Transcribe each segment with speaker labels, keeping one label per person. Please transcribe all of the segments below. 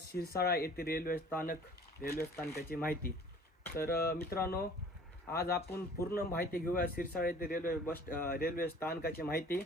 Speaker 1: शिरसाळा येथे रेल्वे स्थानक रेल्वे स्थानकाची माहिती. तर मित्रांनो आज आपण पूर्ण माहिती घेऊया शिरसाळा येथे रेल्वे बस रेल्वे स्थानकाची माहिती.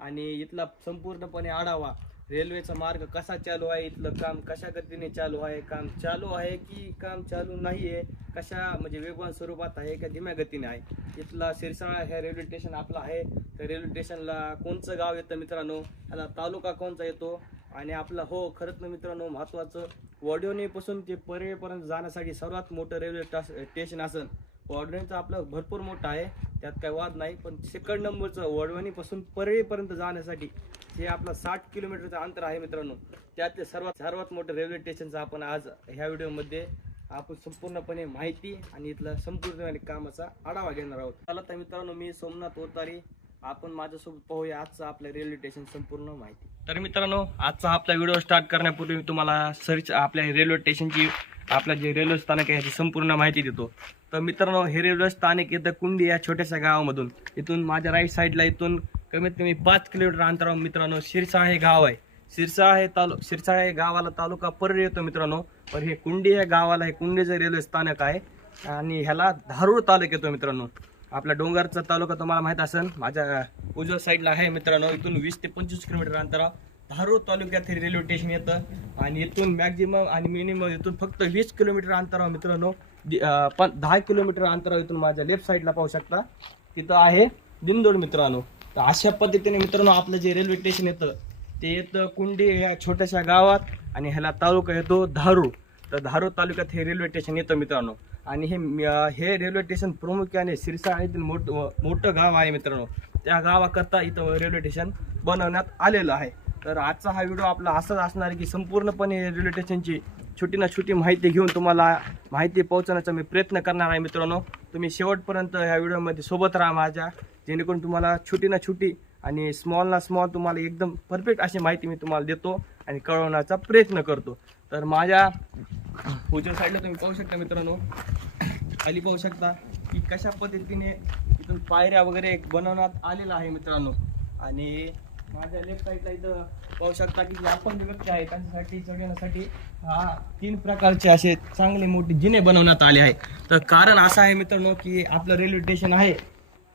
Speaker 1: आणि इथला संपूर्णपणे आढावा रेल्वेचा मार्ग कसा चालू आहे इथलं काम कशा गतीने चालू आहे काम चालू आहे की काम चालू नाही आहे कशा म्हणजे वेगवान स्वरूपात आहे का धीम्या गतीने आहे. इथला शिरसाळा हे रेल्वे स्टेशन आपलं आहे. तर रेल्वे स्टेशनला कोणचं गाव येतं मित्रांनो? ह्याला तालुका कोणचा येतो? आणि आपला हो खरंच ना मित्रांनो महत्त्वाचं वडवणीपासून ते परेपर्यंत जाण्यासाठी सर्वात मोठं रेल्वे स्टा- स्टेशन असेल वडवणीचं आपलं भरपूर मोठं आहे. त्यात काही वाद नाही पण सेकंड नंबरचं वडवणीपासून परेपर्यंत जाण्यासाठी जे आपलं साठ किलोमीटरचं अंतर आहे मित्रांनो. त्यातले सर्वात सर्वात मोठं रेल्वे स्टेशनचं आपण आज ह्या व्हिडिओमध्ये आपण संपूर्णपणे माहिती आणि इथलं संपूर्ण कामाचा आढावा घेणार आहोत. चला तर मित्रांनो मी सोमनाथ ओतारी. आपण माझ्यासोबत पाहूया आजचं आपलं रेल्वे स्टेशन संपूर्ण माहिती. तर मित्रांनो आजचा आपला व्हिडिओ स्टार्ट करण्यापूर्वी मी तुम्हाला सर्च आपल्या रेल्वे स्टेशनची आपलं जे रेल्वे स्थानक आहे याची संपूर्ण माहिती देतो. तर मित्रांनो हे रेल्वे स्थानक येतं कुंडी या छोट्याशा गावामधून. इथून माझ्या राईट साईडला इथून कमीत कमी पाच किलोमीटर अंतरावर मित्रांनो शिरसाळ हे गाव आहे. शिरसाळ हे तालु शिरसाळ हे गावाला तालुका परळ येतो मित्रांनो. पण हे कुंडी या गावाला हे कुंडीचं रेल्वे स्थानक आहे. आणि ह्याला धारूळ तालुका येतो मित्रांनो. आपला डोंगरचा तालुका तुम्हाला माहीत असेल. माझ्या उजव्या साईडला आहे मित्रांनो. इथून वीस ते पंचवीस किलोमीटर अंतरावर धारूर तालुक्यात हे रेल्वे स्टेशन येतं. आणि इथून मॅक्झिमम आणि मिनिमम इथून फक्त वीस किलोमीटर अंतरावर मित्रांनो पण दहा किलोमीटर अंतरावर इथून माझ्या लेफ्ट साईडला पाहू शकता. तिथं आहे दिंदोड मित्रांनो. तर अशा पद्धतीने मित्रांनो आपलं जे रेल्वे स्टेशन येतं ते येतं कुंडी या छोट्याशा गावात आणि ह्याला तालुका येतो धारूर. तर धारूर तालुक्यात हे रेल्वे स्टेशन येतं मित्रांनो. आणि हे हे रेल्वे स्टेशन प्रामुख्याने सिरसा येथील मोठ मोठं गाव आहे मित्रांनो. त्या गावाकरता इथं रेल्वे स्टेशन बनवण्यात आलेलं आहे. तर आजचा हा व्हिडिओ आपला असाच असणार आहे की संपूर्णपणे रेल्वे स्टेशनची छोटी ना छोटी माहिती घेऊन तुम्हाला माहिती पोहोचवण्याचा मी प्रयत्न करणार आहे मित्रांनो. तुम्ही शेवटपर्यंत ह्या व्हिडिओमध्ये सोबत राहा माझ्या जेणेकरून तुम्हाला छोटी ना छोटी आणि स्मॉल ना स्मॉल तुम्हाला एकदम परफेक्ट अशी माहिती मी तुम्हाला देतो आणि कळवण्याचा प्रयत्न करतो. तर माझ्या उजव्या साईडला तुम्ही पाहू शकता मित्रांनो. खाली पाहू शकता की कशा पद्धतीने इथून पायऱ्या वगैरे बनवण्यात आलेला आहे मित्रांनो. आणि माझ्या लेफ्ट साईडला इथं पाहू शकता की जे आपण व्यक्ती आहे त्यांच्यासाठी चढण्यासाठी हा तीन प्रकारचे असे चांगले मोठे जिने बनवण्यात आले आहे तर कारण असं आहे मित्रांनो की आपलं रेल्वे स्टेशन आहे.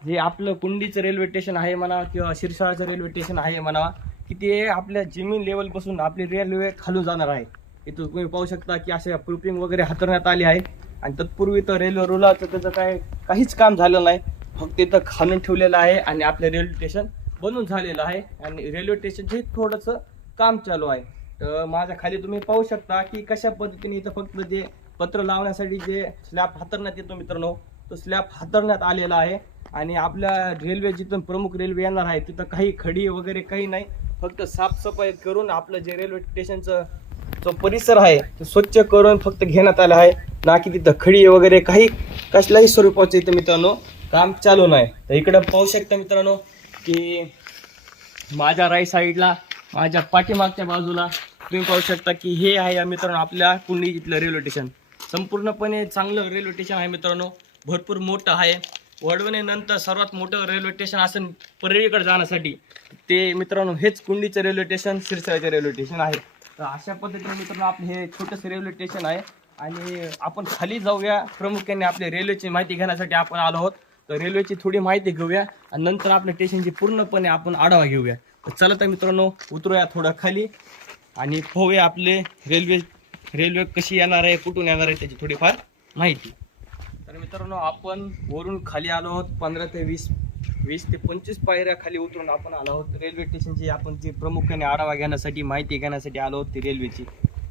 Speaker 1: जे आपलं कुंडीचं रेल्वे स्टेशन आहे म्हणा किंवा शिरसाळाचं रेल्वे स्टेशन आहे म्हणा की ते आपल्या जमीन लेवलपासून आपली रेल्वे खालून जाणार आहे. इथं तुम्ही पाहू शकता की अशा प्रुपिंग वगैरे हातरण्यात आली आहे. आणि तत्पूर्वी तर रेल्वे रुलाचं त्याचं काय काहीच काम झालं नाही. फक्त इथं खालून ठेवलेलं आहे आणि आपलं रेल्वे स्टेशन बनून झालेलं आहे. आणि रेल्वे स्टेशनचे थोडंसं काम चालू आहे. तर माझ्या खाली तुम्ही पाहू शकता की कशा पद्धतीने इथं फक्त जे पत्र लावण्यासाठी जे स्लॅब हातरण्यात येतो मित्रांनो तो स्लॅब हातरण्यात आलेला आहे. आणि आपल्या रेल्वे जिथून प्रमुख रेल्वे येणार आहे तिथं काही खडी वगैरे काही नाही. फक्त साफसफाई करून आपलं जे रेल्वे स्टेशनचं जो परिसर आहे तो स्वच्छ करून फक्त घेण्यात आला आहे. ना की तिथं खडी वगैरे काही कसल्याही स्वरूपाचं इथं मित्रांनो काम चालू नाही. तर इकडं पाहू शकता मित्रांनो की माझ्या राईट साईडला माझ्या पाठीमागच्या बाजूला तुम्ही पाहू शकता की हे आहे या मित्रांनो आपल्या कुंडी इथलं रेल्वे स्टेशन संपूर्णपणे चांगलं रेल्वे स्टेशन आहे मित्रांनो. भरपूर मोठं आहे. वडवणीनंतर सर्वात मोठं रेल्वे स्टेशन असेल परळीकडे जाण्यासाठी. ते मित्रांनो हेच कुंडीचं रेल्वे स्टेशन सिरसाळ्याचं रेल्वे स्टेशन आहे. तर अशा पद्धतीने मित्रांनो आपलं हे छोटंसं रेल्वे स्टेशन आहे. आणि आपण खाली जाऊया. प्रामुख्याने आपल्या रेल्वेची माहिती घेण्यासाठी आपण आलो आहोत. तर रेल्वेची थोडी माहिती घेऊया आणि नंतर आपल्या स्टेशनची पूर्णपणे आपण आढावा घेऊया. तर चला तर मित्रांनो उतरूया थोडं खाली आणि पोहूया आपले रेल्वे रेल्वे कशी येणार आहे कुठून येणार आहे त्याची थोडीफार माहिती. तर मित्रांनो आपण वरून खाली आलो आहोत. पंधरा ते वीस वीस ते पंचवीस पायऱ्या खाली उतरून आपण आलो आहोत. रेल्वे स्टेशनची आपण जी प्रामुख्याने आढावा घेण्यासाठी माहिती घेण्यासाठी आलो होती रेल्वेची.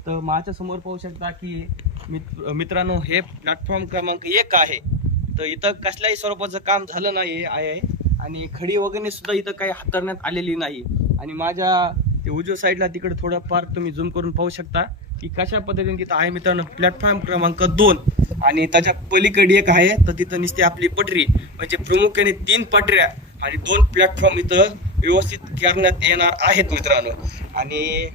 Speaker 1: तर माझ्यासमोर पाहू शकता की मित्र मित्रांनो हे प्लॅटफॉर्म क्रमांक एक आहे. तर इथं कसल्याही स्वरूपाचं काम झालं नाही आहे. आणि खडी वगैरे सुद्धा इथं काही हातरण्यात आलेली नाही. आणि माझ्या ते उजव्या साईडला तिकडे थोडंफार तुम्ही झूम करून पाहू शकता की कशा पद्धतीने तिथं आहे मित्रांनो प्लॅटफॉर्म क्रमांक दोन. आणि त्याच्या पलीकडे एक आहे तर तिथं निसते आपली पटरी. म्हणजे प्रामुख्याने तीन पटऱ्या आणि दोन प्लॅटफॉर्म इथं व्यवस्थित करण्यात येणार आहेत मित्रांनो. आणि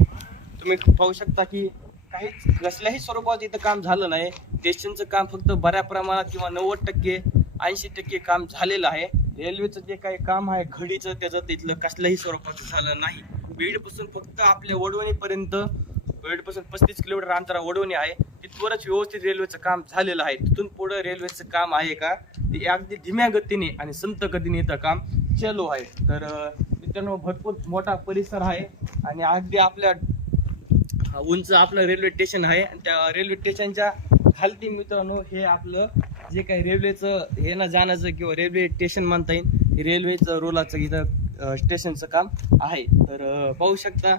Speaker 1: तुम्ही पाहू शकता की काहीच कसल्याही स्वरूपात इथं काम झालं नाही. स्टेशनचं काम फक्त बऱ्या प्रमाणात किंवा नव्वद टक्के ऐंशी टक्के काम झालेलं आहे. रेल्वेचं जे काही काम आहे घडीचं त्याचं तिथलं कसल्याही स्वरूपाचं झालं नाही. बीडपासून फक्त आपल्या वडवणीपर्यंत बीडपासून पस्तीस किलोमीटर अंतरा वडवणी आहे. तिथवरच व्यवस्थित रेल्वेचं काम झालेलं आहे. तिथून पुढं रेल्वेचं काम आहे का? ते अगदी धीम्या गतीने आणि संत गतीने इथं काम चालू आहे. तर मित्रांनो भरपूर मोठा परिसर आहे आणि अगदी आपल्या उंच आपलं रेल्वे स्टेशन आहे. आणि त्या रेल्वे स्टेशनच्या खालती मित्रांनो हे आपलं जे काही रेल्वेचं हे ना जाण्याचं किंवा रेल्वे स्टेशन म्हणता येईल रेल्वेचं रोलाचं इथं स्टेशनचं काम आहे. तर पाहू शकता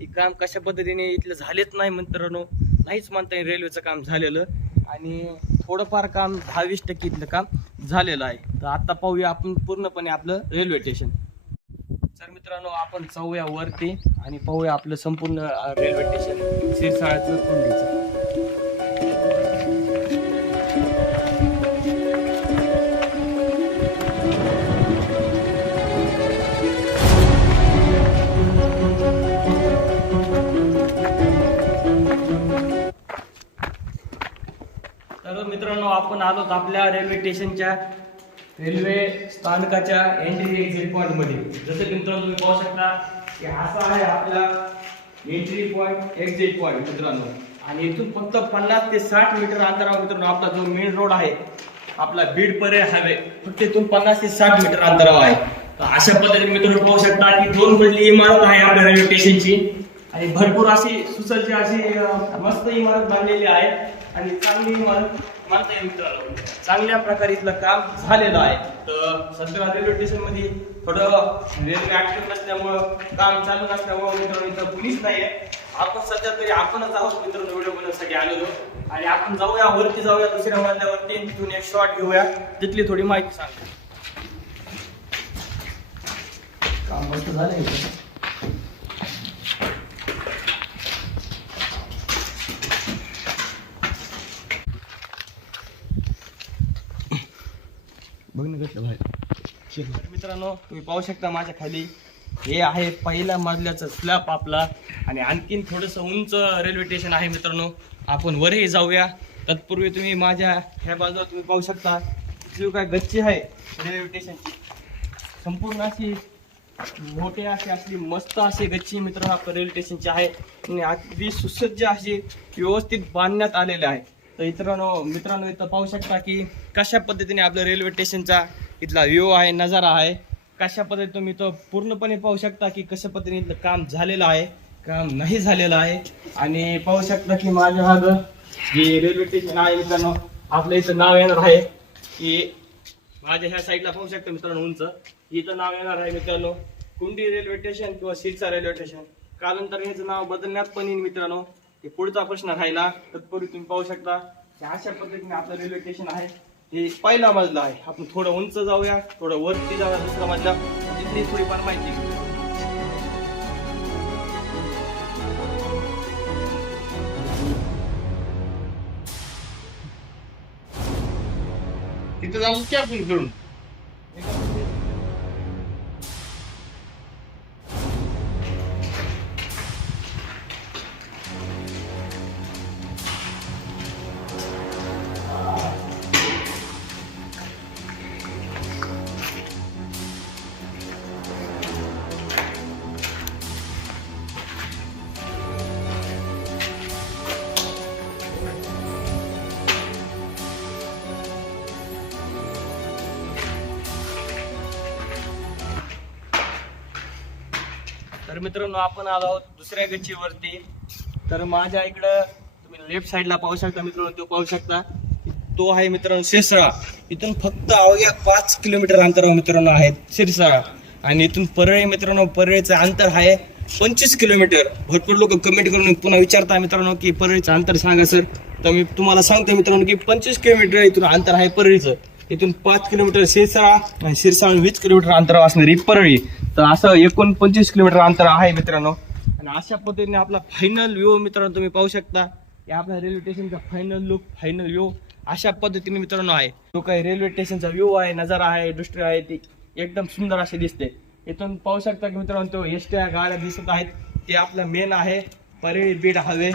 Speaker 1: हे काम कशा पद्धतीने इथलं झालेच नाही मित्रांनो नाहीच म्हणता येईल रेल्वेचं काम झालेलं. आणि थोडंफार काम दहा वीस टक्के इथलं काम झालेलं आहे. तर आता पाहूया आपण पूर्णपणे आपलं रेल्वे स्टेशन तर मित्रांनो आपण जाऊया वरती आणि पाहूया आपलं संपूर्ण रेल्वे स्टेशन शिरसाळ्याचं कुंडीचं. मित्रांनो आपण आलो आपल्या रेल्वे स्टेशनच्या रेल्वे स्थानकाच्या एंट्री एक्झिट पॉईंटमध्ये. जसं की मित्रांनो तुम्ही पाहू शकता की असा आहे आपला एंट्री पॉईंट एक्झिट पॉईंट मित्रांनो. आणि इथून फक्त पन्नास ते साठ मीटर अंतरावर मित्रांनो आपला जो मेन रोड आहे आपला बीड पर्याय हायवे फक्त इथून पन्नास ते साठ मीटर अंतरावर आहे. तर अशा पद्धतीने मित्रांनो पाहू शकता की दोन मजली इमारत आहे आपल्या रेल्वे स्टेशनची आणि भरपूर अशी सुसज्ज अशी मस्त इमारत बांधलेली आहे. आणि चांगली इमारत मानता येईल मित्रांनो चांगल्या प्रकारे इथलं काम झालेलं आहे. तर सध्या रेल्वे स्टेशनमध्ये थोडं रेल्वे ऍक्टिव्ह नसल्यामुळं काम चालू नसल्यामुळं मित्रांनो इथं कुणीच नाहीये. आपण सध्या तरी आपणच आहोत मित्रांनो व्हिडिओ बनवण्यासाठी आलेलो. आणि आपण जाऊया वरती जाऊया दुसऱ्या मजल्यावरती. तिथून एक शॉट घेऊया. तिथली थोडी माहिती सांगतो. काम मस्त झालंय बघ ना कसलं बाहेर. तर मित्रांनो तुम्ही पाहू शकता माझ्या खाली. हे आहे पहिल्या मजल्याचा स्लॅब आपला. आणि आणखीन थोडंसं उंच रेल्वे स्टेशन आहे मित्रांनो. आपण वरही जाऊया. तत्पूर्वी तुम्ही माझ्या ह्या बाजूला तुम्ही पाहू शकता. जी काय गच्ची आहे रेल्वे स्टेशनची संपूर्ण अशी मोठे अशी असली मस्त अशी गच्ची मित्र रेल्वे स्टेशनची आहे. आणि अगदी सुसज्ज अशी व्यवस्थित बांधण्यात आलेले आहे. तर मित्रांनो मित्रांनो इथं पाहू शकता की कशा पद्धतीने आपलं रेल्वे स्टेशनचा इथला व्ह्यू आहे नजारा आहे. कशा पद्धतीने तुम्ही तो पूर्णपणे पाहू शकता की कशा पद्धतीने इथलं काम झालेलं आहे काम नाही झालेलं आहे. आणि पाहू शकता की माझ्या मागं जे रेल्वे स्टेशन आहे मित्रांनो आपलं इथं नाव येणार आहे. की माझ्या ह्या साईडला पाहू शकता मित्रांनो उंच. इथं नाव येणार आहे मित्रांनो कुंडी रेल्वे स्टेशन किंवा शिरसा रेल्वे स्टेशन कालांतर याचं नाव बदलण्यात पण येईल मित्रांनो. हे पुढचा प्रश्न राहिला तत्पूर्वी तुम्ही पाहू शकता की अशा पद्धतीने आपलं रेल्वे स्टेशन आहे. हे पहिला मजला आहे. आपण थोडं उंच जाऊया थोडं वरती जाऊया दुसरा मजला. तिथली थोडीफार माहिती घेऊया
Speaker 2: तिथं जाऊन की आपण फिरून.
Speaker 1: मित्रांनो आपण आलो आहोत दुसऱ्या गच्चीवरती. तर माझ्या इकडं तुम्ही लेफ्ट साईडला पाहू शकता मित्रांनो तो पाहू शकता. तो आहे मित्रांनो शिरसाळा. इथून फक्त अवघ्या पाच किलोमीटर अंतरावर मित्रांनो आहे शिरसाळा. आणि इथून परळी मित्रांनो परळीचं अंतर आहे पंचवीस किलोमीटर. भरपूर लोक कमेंट करून पुन्हा विचारता मित्रांनो की परळीचं अंतर सांगा सर तर मी तुम्हाला सांगतो मित्रांनो की पंचवीस किलोमीटर इथून अंतर आहे परळीचं. इथून पाच किलोमीटर शिरसाळा आणि शिरसाळ वीस किलोमीटर अंतरावर असणारी परळी. तर असं एकूण पंचवीस किलोमीटर अंतर आहे मित्रांनो. आणि अशा पद्धतीने आपला फायनल व्ह्यू मित्रांनो तुम्ही पाहू शकता. या आपल्या रेल्वे स्टेशनचा फायनल लुक फायनल व्ह्यू अशा पद्धतीने मित्रांनो आहे. जो काही रेल्वे स्टेशनचा व्ह्यू आहे नजारा आहे दृष्टी आहे ती एकदम सुंदर अशी दिसते. इथून पाहू शकता की मित्रांनो तो एस गाड्या दिसत आहेत. ते आपलं मेन आहे. परळी बीड हवे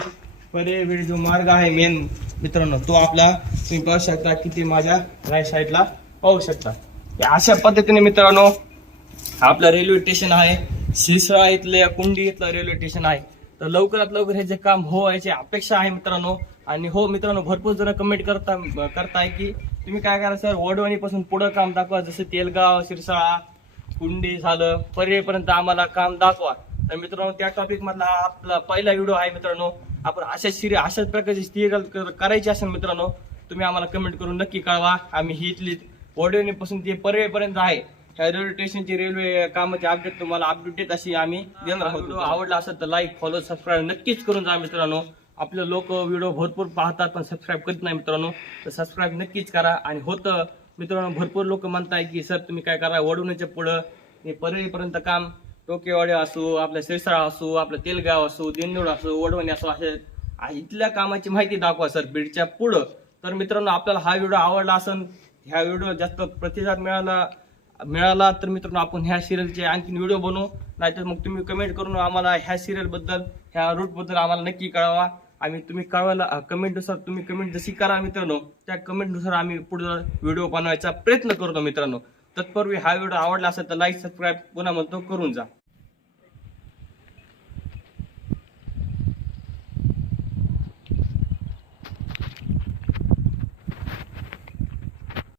Speaker 1: परळी बीड जो मार्ग आहे मेन मित्रांनो तो आपला तुम्ही पाहू शकता किती माझ्या राईट साईडला पाहू शकता. या अशा पद्धतीने मित्रांनो आपलं रेल्वे स्टेशन आहे शिरसळा इथल्या कुंडी इथलं रेल्वे स्टेशन आहे. तर लवकरात लवकर हे जे काम हो याची अपेक्षा आहे मित्रांनो. आणि हो मित्रांनो भरपूर जण कमेंट करता करताय की तुम्ही काय करा सर वडवणी पासून पुढं काम दाखवा जसं तेलगाव शिरसाळा कुंडी झालं पर्यंत आम्हाला काम दाखवा. तर मित्रांनो त्या टॉपिक मधला आपला पहिला व्हिडिओ आहे मित्रांनो. आपण अशा सिरियल अशाच प्रकारची सिरियल करायची असेल मित्रांनो तुम्ही आम्हाला कमेंट करून नक्की कळवा. आम्ही ही इथली ओडवणीपासून ते पर्यंत आहे. ह्या रेल्वे स्टेशनची रेल्वे कामाचे अपडेट तुम्हाला अपडेट देत अशी आम्ही देणार आहोत. आवडला असेल तर लाईक फॉलो सबस्क्राईब नक्कीच करून जा मित्रांनो. आपले लोक व्हिडिओ भरपूर पाहतात पण सबस्क्राईब करत नाही मित्रांनो. तर सबस्क्राईब नक्कीच करा. आणि होतं मित्रांनो भरपूर लोक म्हणताय की सर तुम्ही काय करा? वडवण्याच्या पुढं हे पर्यंत काम टोकेवाडी असो आपल्या सिरसाळा असो आपलं तेलगाव असो दिंडोळ असो वडवणी असो असे इथल्या कामाची माहिती दाखवा सर बीडच्या पुढं. तर मित्रांनो आपल्याला हा व्हिडिओ आवडला असेल ह्या व्हिडिओ जास्त प्रतिसाद मिळाला मिळाला तर मित्रांनो आपण ह्या सिरियलचे आणखीन व्हिडिओ बनवू. नाहीतर मग तुम्ही कमेंट करून आम्हाला ह्या सिरियलबद्दल ह्या रूटबद्दल आम्हाला नक्की कळवा. आम्ही तुम्ही कळवायला कमेंटनुसार तुम्ही कमेंट जशी करा मित्रांनो त्या कमेंटनुसार आम्ही पुढे व्हिडिओ बनवायचा प्रयत्न करतो मित्रांनो. तत्पूर्वी हा व्हिडिओ आवडला असेल तर लाईक सबस्क्राईब पुन्हा म्हणतो. करून जा.